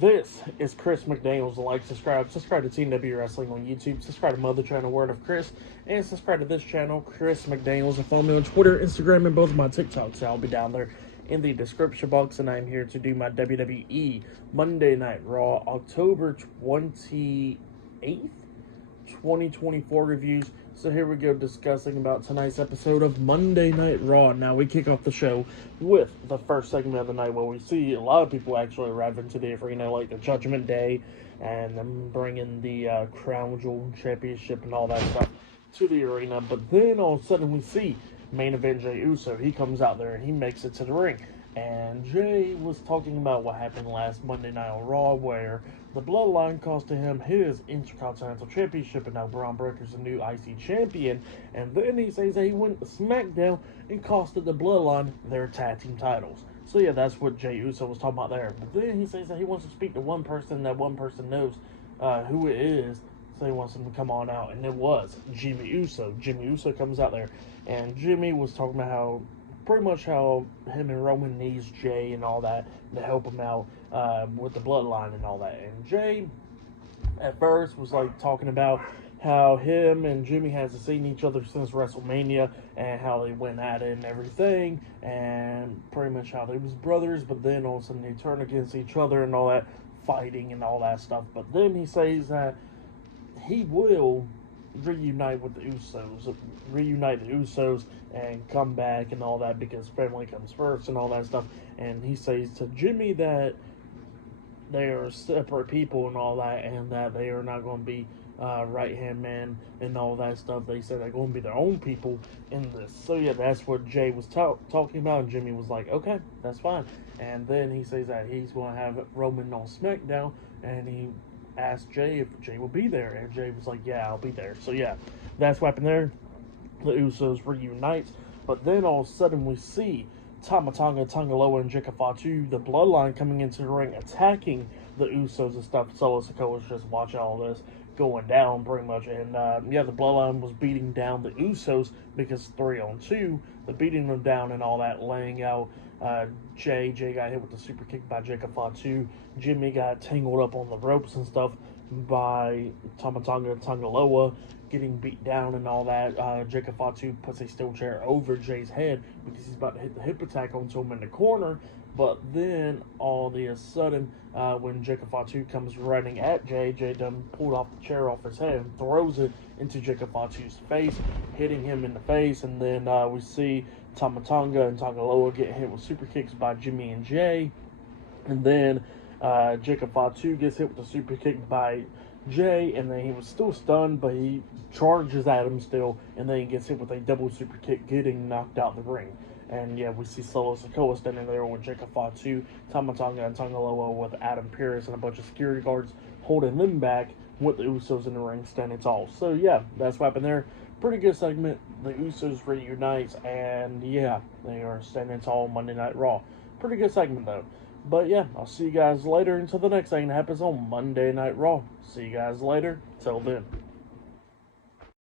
This is Chris McDaniels. Like, subscribe to Team W Wrestling on YouTube, subscribe to my other channel, Word of Chris, and subscribe to this channel, Chris McDaniels, and follow me on Twitter, Instagram, and both of my TikToks. I'll be down there in the description box, and I'm here to do my WWE Monday Night Raw October 28th, 2024 reviews. So here we go, discussing about tonight's episode of Monday Night Raw. Now we kick off the show with the first segment of the night, where we see a lot of people actually arriving to the arena, like the Judgment Day, and them bringing the Crown Jewel Championship and all that stuff to the arena. But then all of a sudden we see main event Jey Uso. He comes out there and he makes it to the ring. And Jey was talking about what happened last Monday Night on Raw, where the Bloodline costed him his Intercontinental Championship, and now Braun Breaker's the new IC Champion. And then he says that he went to SmackDown and costed the Bloodline their tag team titles. So yeah, that's what Jey Uso was talking about there. But then he says that he wants to speak to one person, that one person knows who it is. So he wants him to come on out, and it was Jimmy Uso. Jimmy Uso comes out there, and Jimmy was talking about how pretty much how him and Roman needs Jey and all that to help him out with the Bloodline and all that. And Jey at first was like talking about how him and Jimmy hasn't seen each other since WrestleMania, and how they went at it and everything, and pretty much how they was brothers, but then all of a sudden they turn against each other and all that, fighting and all that stuff. But then he says that he will reunite the Usos and come back and all that, because family comes first and all that stuff. And he says to Jimmy that they are separate people and all that, and that they are not going to be right hand man and all that stuff. They said they're going to be their own people in this. So yeah, that's what Jey was talking about, and Jimmy was like, okay, that's fine. And then he says that he's going to have Roman on SmackDown, and he asked Jey if Jey will be there, and Jey was like, yeah, I'll be there. So yeah, that's what happened there. The Usos reunite, but then all of a sudden we see Tama, Tonga, and Fatu, the Bloodline, coming into the ring, attacking the Usos and stuff. Solo Sikoa was just watching all this going down pretty much, and yeah, the Bloodline was beating down the Usos because 3-on-2, the beating them down and all that, laying out Jey got hit with the super kick by Fatu. Jimmy got tangled up on the ropes and stuff by Tama Tonga and Tangaloa, getting beat down and all that. Fatu puts a steel chair over Jey's head because he's about to hit the hip attack onto him in the corner. But then all of a sudden, when Fatu comes running at Jey done pulled off the chair off his head and throws it into Fatu's face, hitting him in the face. And then we see Tama Tonga and Tangaloa get hit with super kicks by Jimmy and Jey. And then Fatu gets hit with a super kick by Jey, and then he was still stunned, but he charges at him still, and then he gets hit with a double super kick, getting knocked out the ring. And yeah, we see Solo Sikoa standing there with Fatu, Tama Tonga, and Tangaloa with Adam Pearce and a bunch of security guards holding them back, with the Usos in the ring standing tall. So yeah, that's what happened there. Pretty good segment. The Usos reunite, and yeah, they are standing tall Monday Night Raw. Pretty good segment though. But yeah, I'll see you guys later until the next thing that happens on Monday Night Raw. See you guys later. Till then.